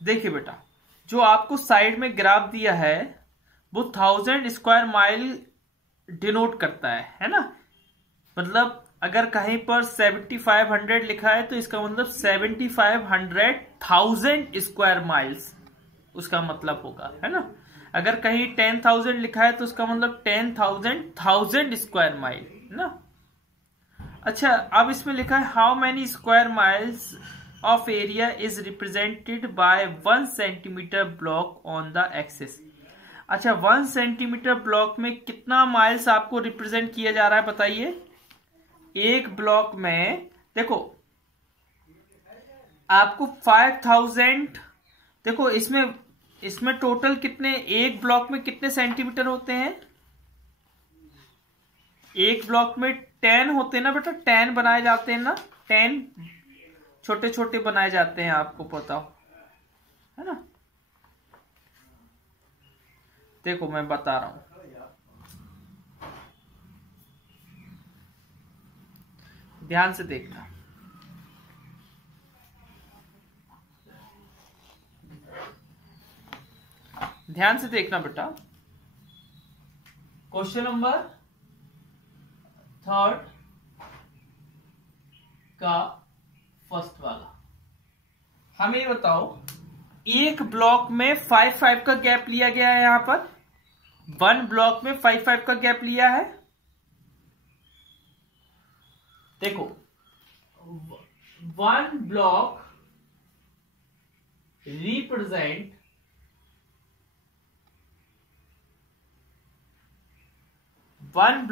देखिए बेटा, जो आपको साइड में ग्राफ दिया है वो 1000 स्क्वायर माइल डिनोट करता है ना। मतलब अगर कहीं पर 7500 लिखा है तो इसका मतलब 7500,000 स्क्वायर माइल्स उसका मतलब होगा, है ना। अगर कहीं 10,000 लिखा है तो उसका मतलब 10,000 स्क्वायर माइल, है ना। अच्छा, अब इसमें लिखा है how many square miles of area is represented by 1 centimetre block on the axis. अच्छा, 1 सेंटीमीटर ब्लॉक में कितना माइल्स आपको रिप्रेजेंट किया जा रहा है बताइए। एक ब्लॉक में देखो आपको 5000, देखो इसमें टोटल कितने, एक ब्लॉक में कितने सेंटीमीटर होते हैं। एक ब्लॉक में 10 होते हैं ना बेटा, 10 बनाए जाते हैं ना, 10 छोटे छोटे बनाए जाते हैं, आपको पता हो, है ना। देखो मैं बता रहा हूं, ध्यान से देखना। ध्यान से देखना बेटा, क्वेश्चन नंबर 3 का फर्स्ट वाला, हमें बताओ एक ब्लॉक में 5-5 का गैप लिया गया है। यहां पर 1 ब्लॉक में 5-5 का गैप लिया है। देखो 1 ब्लॉक रिप्रेजेंट 5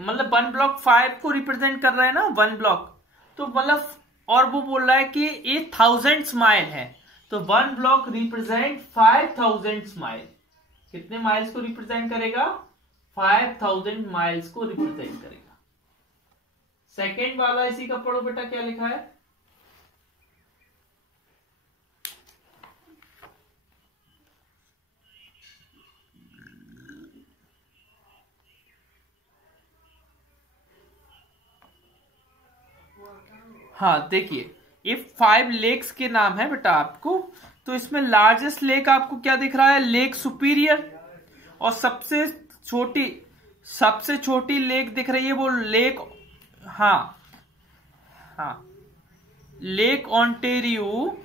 मतलब 1 ब्लॉक 5 को रिप्रेजेंट कर रहा है ना, 1 ब्लॉक, तो मतलब, और वो बोल रहा है कि ये 1000 माइल है, तो 1 ब्लॉक रिप्रेजेंट 5000 माइल। कितने माइल्स को रिप्रेजेंट करेगा? 5000 माइल्स को रिप्रेजेंट करेगा। सेकेंड वाला इसी का पढ़ो बेटा, क्या लिखा है। हाँ देखिए, ये 5 लेक्स के नाम है बेटा आपको, तो इसमें लार्जेस्ट लेक आपको क्या दिख रहा है? Lake superior. और सबसे छोटी लेक दिख रही है वो लेक, हाँ हाँ, लेक ऑन्टेरियो,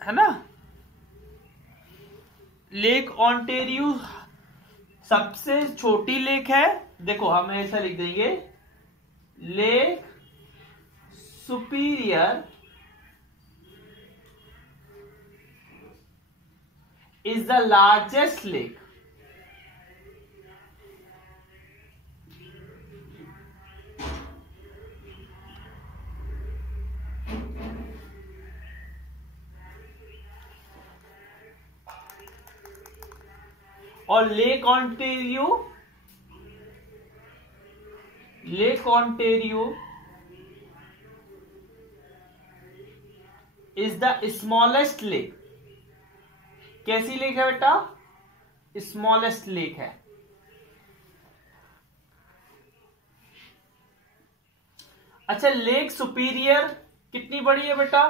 है ना। लेक ऑन्टेरियो सबसे छोटी लेक है। देखो हम ऐसा लिख देंगे, lake superior is the largest lake. और lake Ontario is the smallest lake. कैसी लेक है बेटा? स्मॉलेस्ट लेक है। अच्छा, लेक सुपीरियर कितनी बड़ी है बेटा?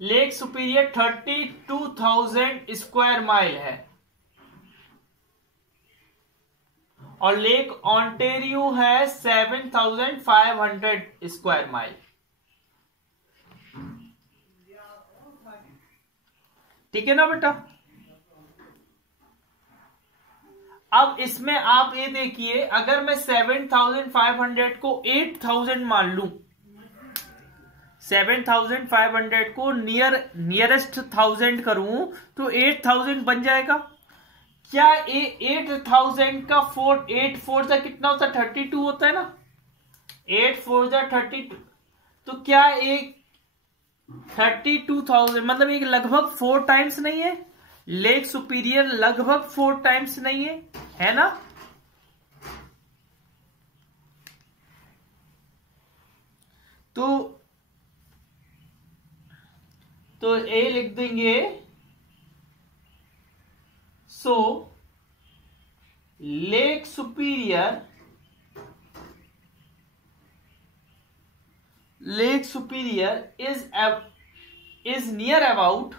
लेक सुपीरियर 32,000 स्क्वायर माइल है, और लेक ऑन्टेरियो है 7,500 स्क्वायर माइल। ठीक है ना बेटा। अब इसमें आप ये देखिए, अगर मैं 7,500 को 8,000 मान लूं, 7,500 को नियरेस्ट 1000 करूं तो 8,000 बन जाएगा। क्या 8,000 का 8 4 जा कितना होता है? 32 होता है ना। 8 4 जा 32, तो क्या एक 32,000 मतलब एक लगभग 4 टाइम्स नहीं है? लेक सुपीरियर लगभग 4 टाइम्स नहीं है ना। तो ए लिख देंगे, so Lake Superior Lake Superior is near about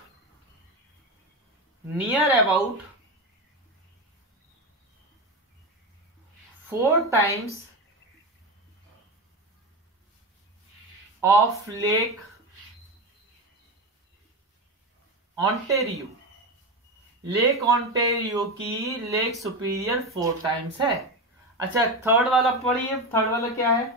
4 times of Lake Ontario. Lake Ontario की लेक सुपीरियर 4 टाइम्स है। अच्छा, थर्ड वाला पढ़िए, थर्ड वाला क्या है?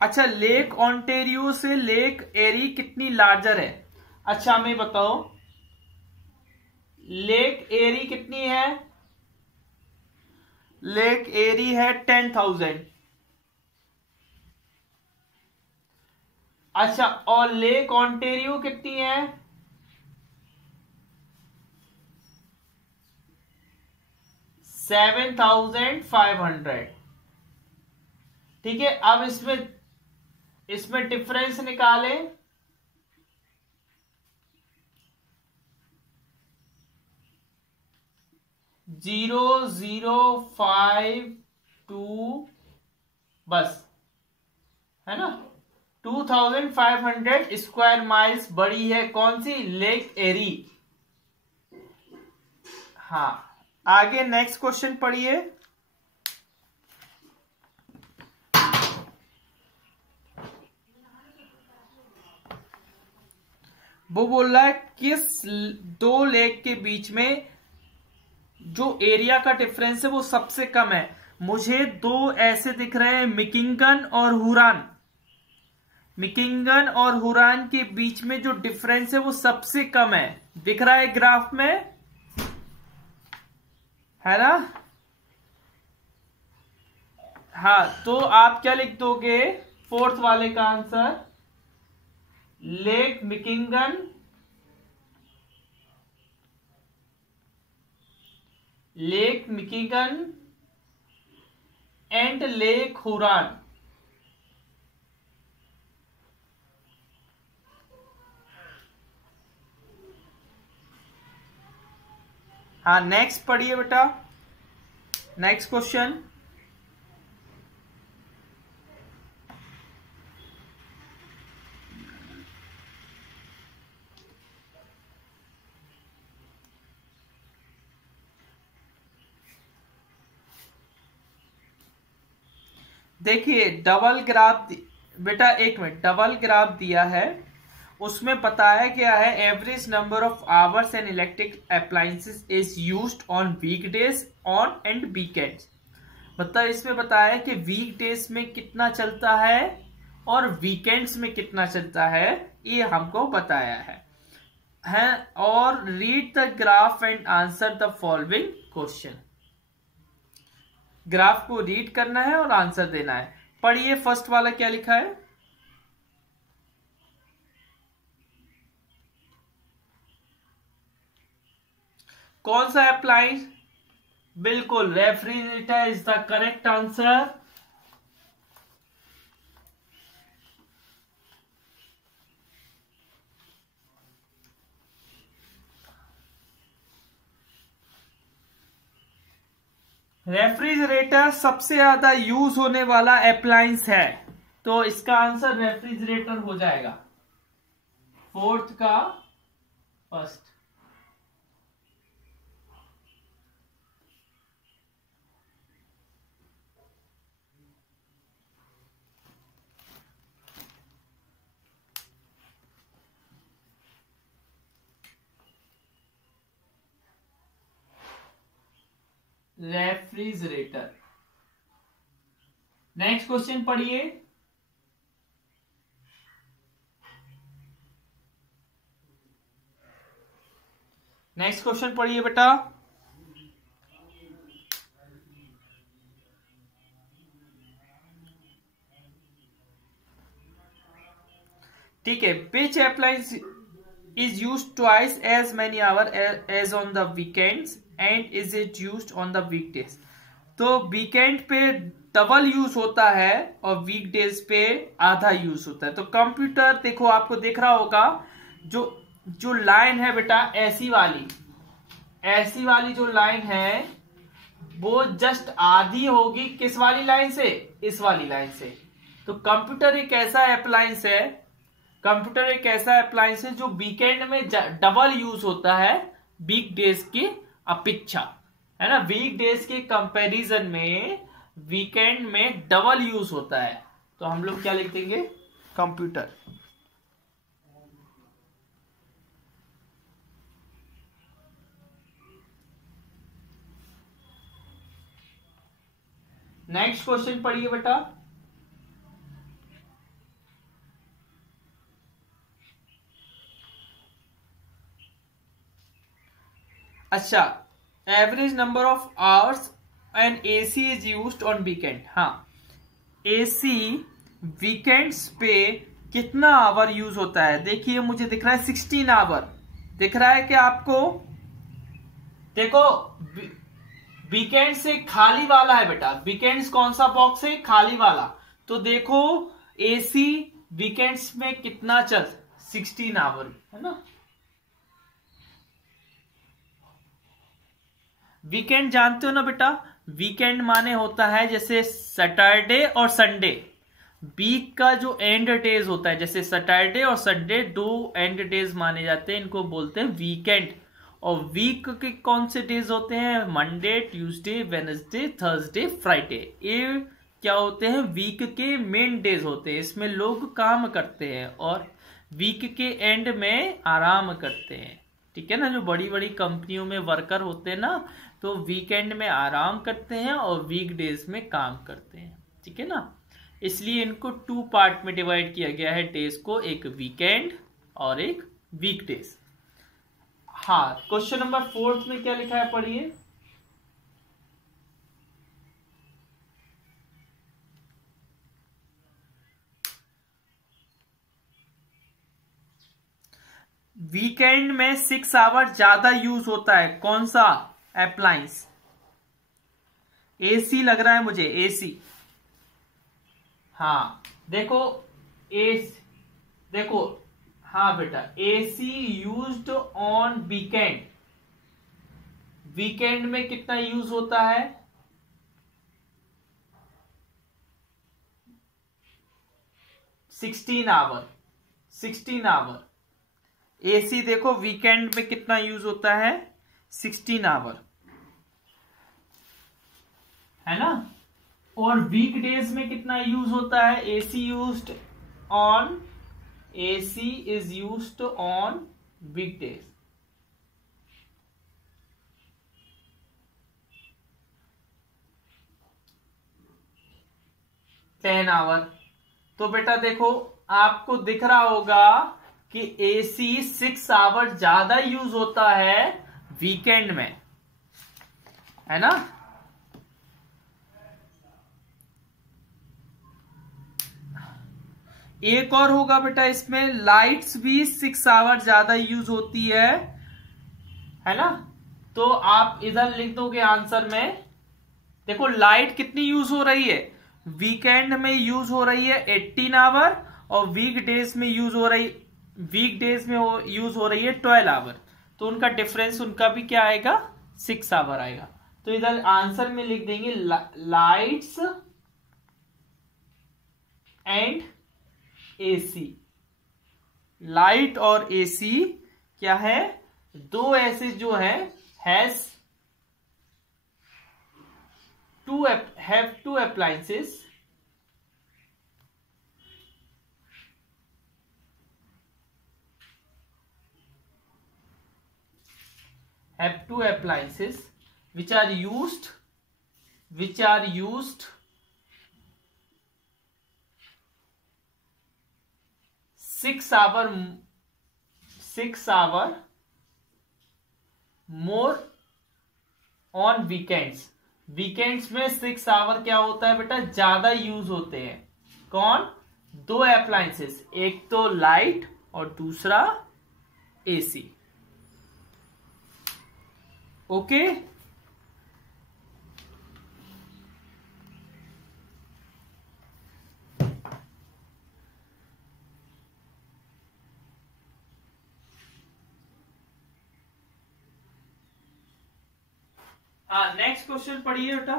अच्छा, लेक ऑन्टेरियो से लेक एरी कितनी लार्जर है? अच्छा, हमें बताओ, लेक एरी कितनी है? लेक एरी है 10,000। अच्छा, और लेक ऑन्टेरियो कितनी है? 7,500। ठीक है, अब इसमें डिफरेंस निकाले। जीरो 0.052 बस, है ना। 2,500 स्क्वायर माइल्स बड़ी है कौन सी? लेक एरी। हाँ, आगे नेक्स्ट क्वेश्चन पढ़िए। वो बोल रहा है किस दो लेक के बीच में जो एरिया का डिफरेंस है वो सबसे कम है। मुझे दो ऐसे दिख रहे हैं, मिकिंगन और हुरान। मिकिंगन और हुरान के बीच में जो डिफरेंस है वो सबसे कम है, दिख रहा है ग्राफ में, है ना। हाँ, तो आप क्या लिख दोगे फोर्थ वाले का answer? Lake Michigan and Lake Huron. हाँ, नेक्स्ट पढ़िए बेटा, नेक्स्ट क्वेश्चन। देखिए, डबल ग्राफ बेटा, एक मिनट, डबल ग्राफ दिया है, उसमें बताया क्या है? Average number of hours and electric appliances is used on weekdays on and weekends. मतलब इसमें बताया कि वीकडेज में कितना चलता है और वीकेंड्स में कितना चलता है, ये हमको बताया है। और read the graph and answer the following question. Graph को रीड करना है और आंसर देना है। पढ़िए, फर्स्ट वाला क्या लिखा है? कौन सा अप्लाइज? बिल्कुल, refrigerator is the correct answer. Refrigerator सबसे ज्यादा यूज होने वाला अप्लायंस है, तो इसका आंसर रेफ्रिजरेटर हो जाएगा, फोर्थ का फर्स्ट। रेफ्रिजरेटर। नेक्स्ट क्वेश्चन पढ़िए। नेक्स्ट क्वेश्चन पढ़िए बेटा। ठीक है, which appliance is use twice as many hour as on the weekends and is it use on the weekdays. तो वीकेंड पे डबल यूज होता है और वीकडेज पे आधा यूज होता है। तो कंप्यूटर देखो, आपको दिख रहा होगा जो लाइन है बेटा ऐसी वाली, ऐसी वाली जो लाइन है वो जस्ट आधी होगी किस वाली लाइन से, इस वाली लाइन से। तो कंप्यूटर एक ऐसा अप्लायंस है, कंप्यूटर एक ऐसा अप्लायंस है जो वीकेंड में डबल यूज होता है वीक डेज की अपेक्षा, है ना। वीक डेज के कंपैरिजन में वीकेंड में डबल यूज होता है। तो हम लोग क्या लिख देंगे, कंप्यूटर। नेक्स्ट क्वेश्चन पढ़िए बेटा। अच्छा, average number of hours and AC is used on weekend. हाँ, एसी वीकेंड्स पे कितना आवर यूज होता है। देखिए मुझे दिख रहा है 16 आवर दिख रहा है क्या आपको। देखो वीकेंड से खाली वाला है बेटा, वीकेंड्स कौन सा बॉक्स है, खाली वाला। तो देखो एसी वीकेंड्स में कितना चल, 16 आवर, है ना। वीकेंड जानते हो ना बेटा, वीकेंड माने होता है जैसे सैटरडे और संडे, वीक का जो एंड डेज होता है, जैसे सैटरडे और संडे 2 एंड डेज माने जाते हैं, इनको बोलते हैं वीकेंड। और वीक के कौन से डेज होते हैं, Monday, Tuesday, Wednesday, Thursday, Friday. ये क्या होते हैं, वीक के मेन डेज होते हैं। इसमें लोग काम करते हैं और वीक के एंड में आराम करते हैं, ठीक है ना। जो बड़ी बड़ी कंपनियों में वर्कर होते हैं ना, तो वीकेंड में आराम करते हैं और वीक डेज में काम करते हैं, ठीक है ना। इसलिए इनको 2 पार्ट में डिवाइड किया गया है डेज को, एक वीकेंड और एक वीक डेज। हाँ, क्वेश्चन नंबर 4 में क्या लिखा है पढ़िए। वीकेंड में 6 आवर ज्यादा यूज होता है, कौन सा अप्लायंस। एसी लग रहा है मुझे, एसी। हाँ देखो देखो, हाँ बेटा, AC used on weekend, weekend में कितना यूज होता है, 16 आवर, 16 आवर। एसी देखो वीकेंड में कितना यूज होता है, 16 आवर, है ना। और वीक डेज में कितना यूज होता है, AC used on, AC is used on weekdays, 10 hour. तो बेटा देखो आपको दिख रहा होगा कि एसी 6 आवर ज्यादा यूज होता है वीकेंड में, है ना। एक और होगा बेटा, इसमें लाइट्स भी 6 आवर ज्यादा यूज होती है ना। तो आप इधर लिख दोगे आंसर में। देखो लाइट कितनी यूज हो रही है, वीकेंड में यूज हो रही है 18 आवर और वीक डेज में यूज हो रही, वीक डेज में यूज हो रही है 12 आवर। तो उनका डिफरेंस, उनका भी क्या आएगा, 6 आवर आएगा। तो इधर आंसर में लिख देंगे लाइट्स एंड एसी। लाइट और एसी क्या है, दो ऐसे जो है have to appliances which are used 6 hour more on weekends। Weekends में 6 आवर क्या होता है बेटा, ज्यादा यूज होते हैं। कौन, दो अप्लायंसेस, एक तो लाइट और दूसरा एसी। ओके। हाँ, नेक्स्ट क्वेश्चन पढ़िए बेटा।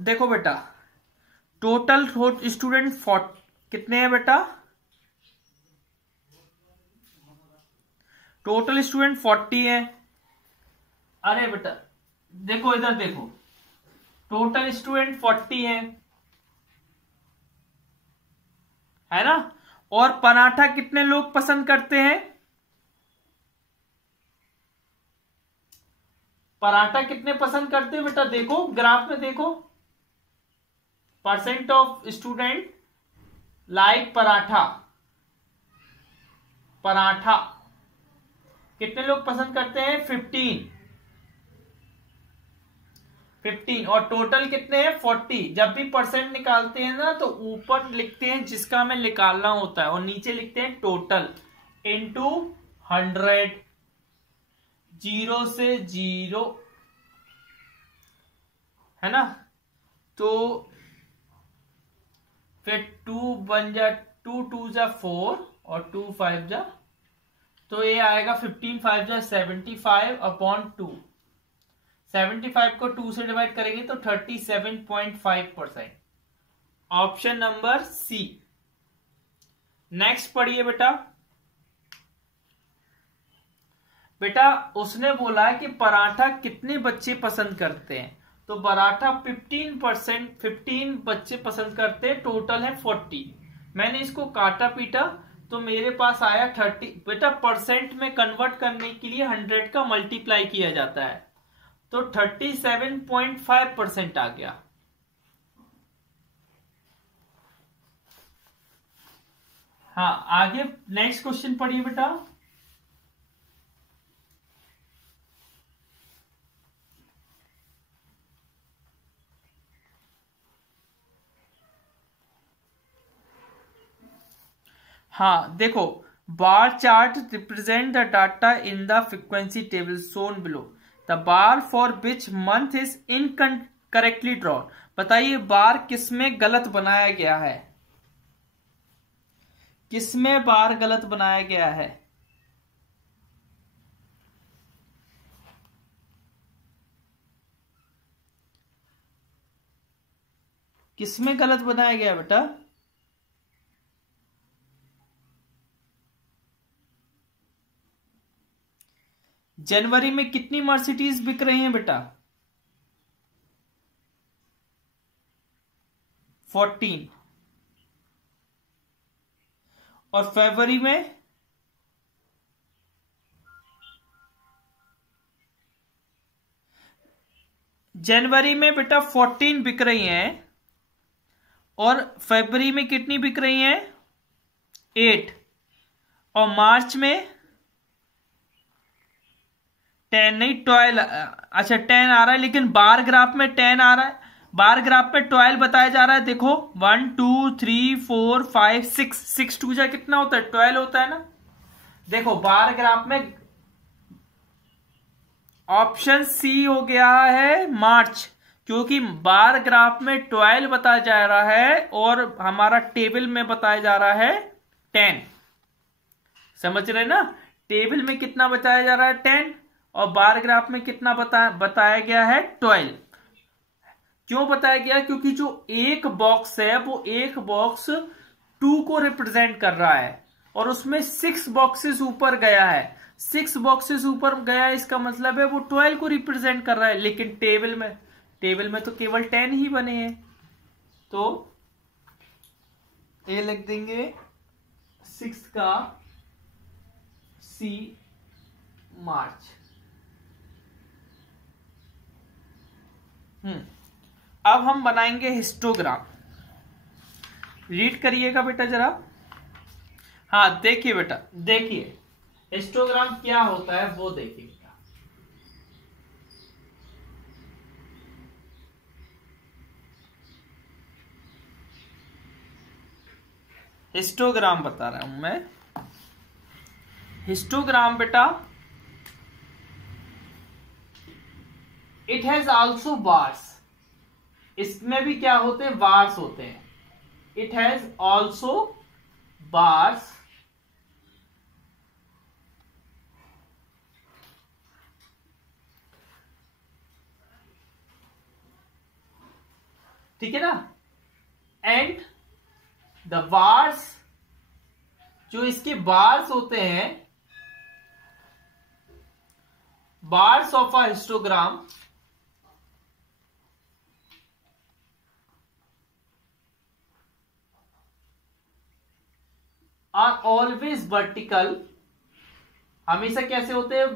देखो बेटा, टोटल स्टूडेंट कितने हैं बेटा? टोटल स्टूडेंट 40 है। अरे बेटा देखो, इधर देखो, टोटल स्टूडेंट 40 है ना? और पराठा कितने लोग पसंद करते हैं? पराठा कितने पसंद करते हैं बेटा? देखो ग्राफ में देखो, percent of student like paratha. Paratha कितने लोग पसंद करते हैं? 15 और टोटल कितने हैं? 40। जब भी परसेंट निकालते हैं ना तो ऊपर लिखते हैं जिसका हमें निकालना होता है और नीचे लिखते हैं टोटल इनटू 100, 0 से 0, है ना? तो फिर 2 बन जा, 2 2 जा 4 और 2 5 जा, तो ये आएगा 15 5 जा 75 अपॉन 2। 75 को 2 से डिवाइड करेंगे तो 37.5%। Option number C. नेक्स्ट पढ़िए बेटा। बेटा उसने बोला है कि पराठा कितने बच्चे पसंद करते हैं, तो पराठा 15 बच्चे पसंद करते हैं, टोटल है 40। मैंने इसको काटा पीटा तो मेरे पास आया 30। बेटा परसेंट में कन्वर्ट करने के लिए 100 का मल्टीप्लाई किया जाता है, तो 37.5% आ गया। हाँ, आगे नेक्स्ट क्वेश्चन पढ़िए बेटा। हाँ देखो, bar chart represent the data in the frequency table shown below. The bar for which month is incorrectly drawn. बताइए बार किसमें गलत बनाया गया है? किसमें बार गलत बनाया गया है? किसमें गलत बनाया गया बेटा? जनवरी में कितनी मर्सिडीज बिक रही हैं बेटा? 14। और फरवरी में? जनवरी में बेटा 14 बिक रही हैं और फरवरी में कितनी बिक रही हैं? 8। और मार्च में 10 नहीं, 12। अच्छा 10 आ रहा है, लेकिन बार ग्राफ में 10 आ रहा है, बार ग्राफ में 12 बताया जा रहा है। देखो 1 2 3 4 5 6, 6 2 जा कितना होता है? 12 होता है ना? देखो बार ग्राफ में ऑप्शन सी हो गया है मार्च, क्योंकि बार ग्राफ में 12 बताया जा रहा है और हमारा टेबल में बताया जा रहा है 10। समझ रहे ना? टेबल में कितना बताया जा रहा है? 10। और बार ग्राफ में कितना बताया गया है? 12। क्यों बताया गया? क्योंकि जो एक बॉक्स है वो एक बॉक्स 2 को रिप्रेजेंट कर रहा है और उसमें 6 बॉक्सेस ऊपर गया है। 6 बॉक्सेस ऊपर गया है, इसका मतलब है वो 12 को रिप्रेजेंट कर रहा है, लेकिन टेबल में तो केवल 10 ही बने हैं, तो ये लिख देंगे 6 का सी मार्च। अब हम बनाएंगे हिस्टोग्राम। रीड करिएगा बेटा जरा। हाँ देखिए बेटा, देखिए हिस्टोग्राम क्या होता है वो देखिए बेटा। हिस्टोग्राम बता रहा हूं मैं। हिस्टोग्राम बेटा, इट हैज आल्सो बार्स, इसमें भी क्या होते हैं, बार्स होते हैं। इट हैज आल्सो बार्स ठीक है ना। एंड द बार्स, जो इसके बार्स होते हैं, bars of a histogram are always vertical. हमेशा कैसे होते हैं,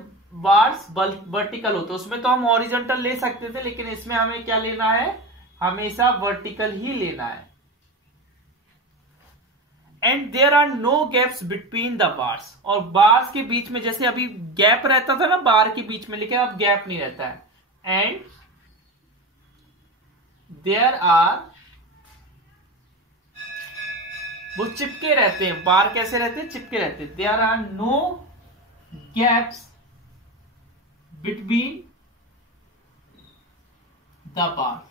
बार्स वर्टिकल होते हैं। उसमें तो हम हॉरिजॉन्टल ले सकते थे, लेकिन इसमें हमें क्या लेना है, हमेशा वर्टिकल ही लेना है। And there are no gaps between the bars, और बार्स के बीच में जैसे अभी गैप रहता था ना बार के बीच में, लेकिन अब गैप नहीं रहता है। एंड देयर आर, वो चिपके रहते हैं, बार कैसे रहते हैं, चिपके रहते हैं। There are no gaps between the bar,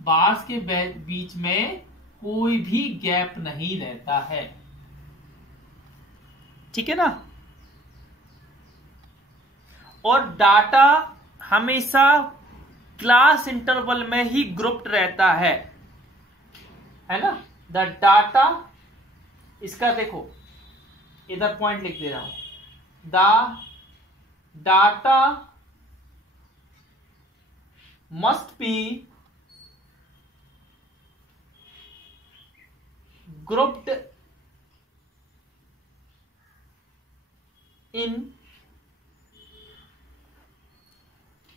bars के बीच में कोई भी गैप नहीं रहता है, ठीक है ना। और डाटा हमेशा क्लास इंटरवल में ही ग्रुप्ड रहता है ना। द डाटा, इसका देखो इधर पॉइंट लिख दे रहा हूं, the data must be grouped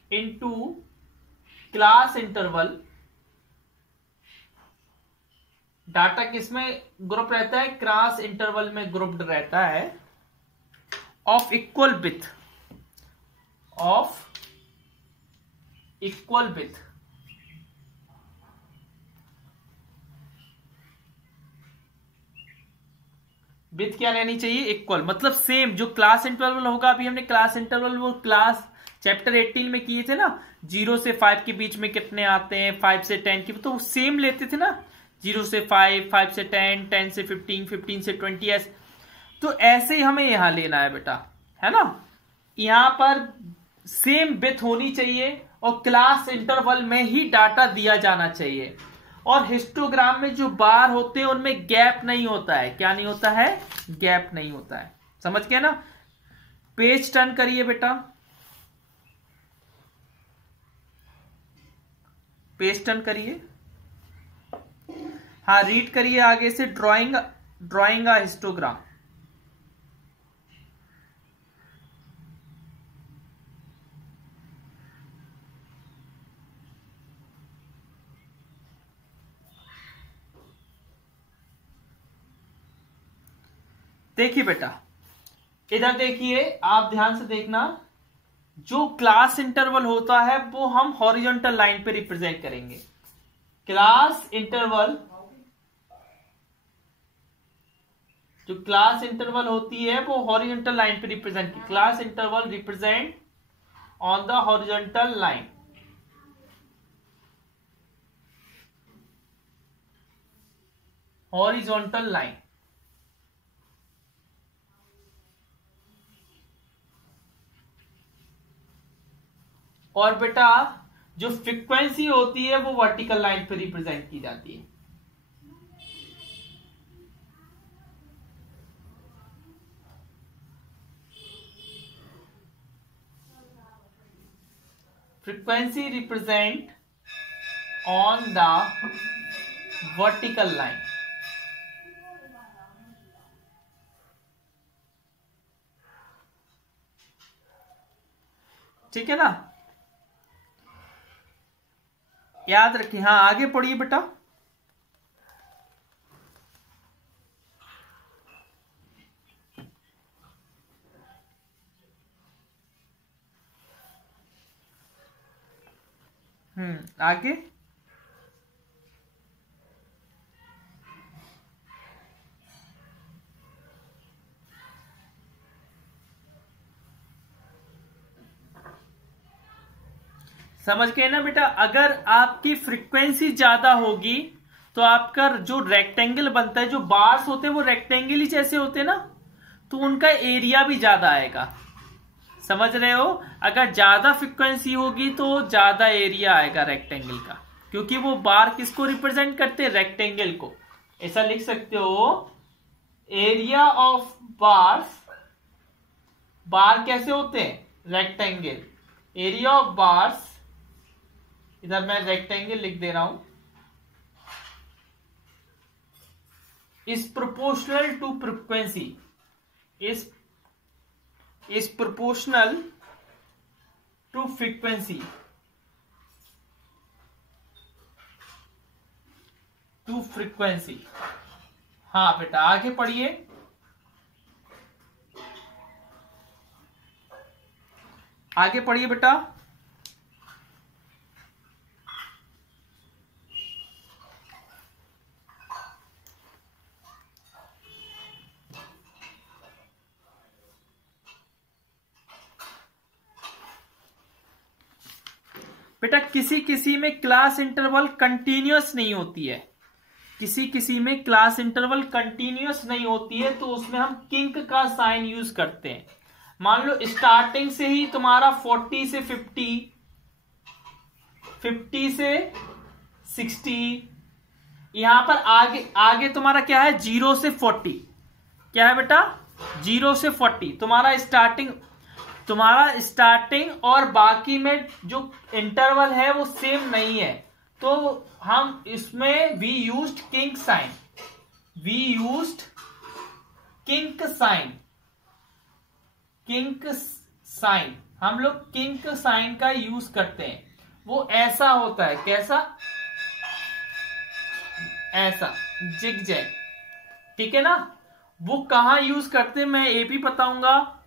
into class interval. Data किसमें ग्रुप रहता है, क्लास इंटरवल में ग्रुप्ड रहता है, of equal with, of equal with. With क्या लेनी चाहिए, इक्वल, मतलब सेम। जो क्लास इंटरवल होगा, अभी हमने क्लास इंटरवल वो क्लास चैप्टर 18 में किए थे ना, 0 से 5 के बीच में कितने आते हैं, 5 से 10 की, तो सेम लेते थे ना, 0 से 5, 5 से 10, 10 से 15, 15 से 20 ऐसे। तो ऐसे ही हमें यहां लेना है बेटा, है ना। यहां पर सेम विथ होनी चाहिए और क्लास इंटरवल में ही डाटा दिया जाना चाहिए। और हिस्टोग्राम में जो बार होते हैं उनमें गैप नहीं होता है। क्या नहीं होता है, गैप नहीं होता है। समझ गए ना। पेज टर्न करिए बेटा, पेज टर्न करिए। हाँ, रीड करिए आगे से, ड्राइंग अ हिस्टोग्राम। देखिए बेटा, इधर देखिए, आप ध्यान से देखना। जो क्लास इंटरवल होता है वो हम हॉरिजॉन्टल लाइन पे रिप्रेजेंट करेंगे। क्लास इंटरवल, जो क्लास इंटरवल होती है वो हॉरिजॉन्टल लाइन पे रिप्रेजेंट की। Class interval represent on the horizontal line. Horizontal line. और बेटा जो फ्रीक्वेंसी होती है वो वर्टिकल लाइन पे रिप्रेजेंट की जाती है। Frequency represent on the vertical line. ठीक है ना, याद रखिए। हाँ, आगे पढ़िए बेटा। आगे। समझ गए ना बेटा। अगर आपकी फ्रीक्वेंसी ज्यादा होगी तो आपका जो रेक्टेंगल बनता है, जो बार्स होते हैं वो रेक्टेंगल ही जैसे होते हैं ना, तो उनका एरिया भी ज्यादा आएगा। समझ रहे हो? अगर ज्यादा फ्रीक्वेंसी होगी तो ज्यादा एरिया आएगा रेक्टेंगल का, क्योंकि वो बार किसको रिप्रेजेंट करते हैं? रेक्टेंगल को। ऐसा लिख सकते हो, एरिया ऑफ बार्स, बार कैसे होते हैं? रेक्टेंगल। एरिया ऑफ बार्स, इधर मैं रेक्टेंगल लिख दे रहा हूं, is proportional to frequency, is proportional to frequency, to frequency. हाँ बेटा आगे पढ़िए। आगे पढ़िए बेटा। बेटा किसी किसी में क्लास इंटरवल कंटीन्यूअस नहीं होती है, किसी किसी में क्लास इंटरवल कंटीन्यूअस नहीं होती है, तो उसमें हम किंक का साइन यूज करते हैं। मान लो स्टार्टिंग से ही तुम्हारा 40 से 50, 50 से 60, यहां पर आगे आगे तुम्हारा क्या है? 0 से 40। क्या है बेटा? 0 से 40 तुम्हारा स्टार्टिंग और बाकी में जो इंटरवल है वो सेम नहीं है, तो हम इसमें we used kink sign, we used kink sign, kink sign, हम लोग किंक साइन का यूज करते हैं। वो ऐसा होता है, कैसा? ऐसा, जिग जैग। ठीक है ना? वो कहां यूज करते हैं मैं ये भी बताऊंगा।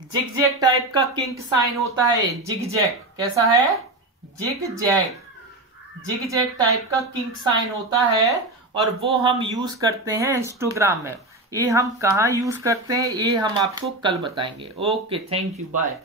जिग जैग टाइप का किंक साइन होता है, जिग जैग। कैसा है? Zig zag, zig zag type का किंक साइन होता है, और वो हम यूज करते हैं हिस्टोग्राम में। ये हम कहां यूज करते हैं ये हम आपको कल बताएंगे। Okay, thank you, bye.